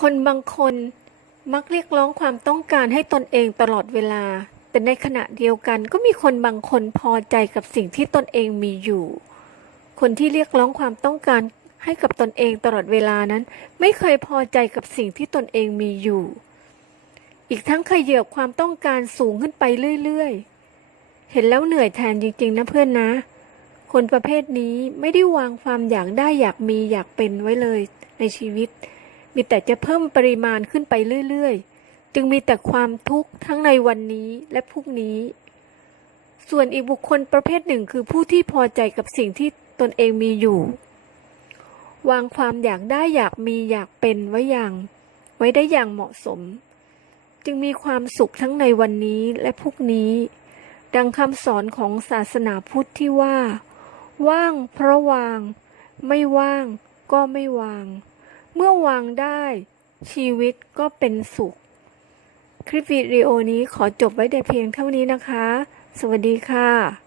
คนบางคนมักเรียกร้องความต้องการให้ตนเองตลอดเวลา แต่ในขณะเดียวกันก็มีคนบางคนพอใจกับสิ่งที่ตนเองมีอยู่ คนที่เรียกร้องความต้องการให้กับตนเองตลอดเวลานั้น ไม่เคยพอใจกับสิ่งที่ตนเองมีอยู่ อีกทั้งขยือบความต้องการสูงขึ้นไปเรื่อยๆ เห็นแล้วเหนื่อยแทนจริงๆนะเพื่อนนะ คนประเภทนี้ไม่ได้วางความอยากได้อยากมีอยากเป็นไว้เลยในชีวิต มีแต่จะเพิ่มปริมาณขึ้นไปเรื่อยๆ จึงมีแต่ความทุกข์ทั้งในวันนี้และพรุ่งนี้ ส่วนอีกบุคคลประเภทหนึ่งคือผู้ที่พอใจกับสิ่งที่ตนเองมีอยู่ วางความอยากได้อยากมีอยากเป็นไว้อย่าง ไว้ได้อย่างเหมาะสม จึงมีความสุขทั้งในวันนี้และพรุ่งนี้ ดังคำสอนของศาสนาพุทธที่ว่า ว่างเพราะวาง ไม่ว่างก็ไม่วาง เมื่อวางได้ ชีวิตก็เป็นสุข คลิปวิดีโอนี้ขอจบไว้แต่เพียงเท่านี้นะคะ สวัสดีค่ะ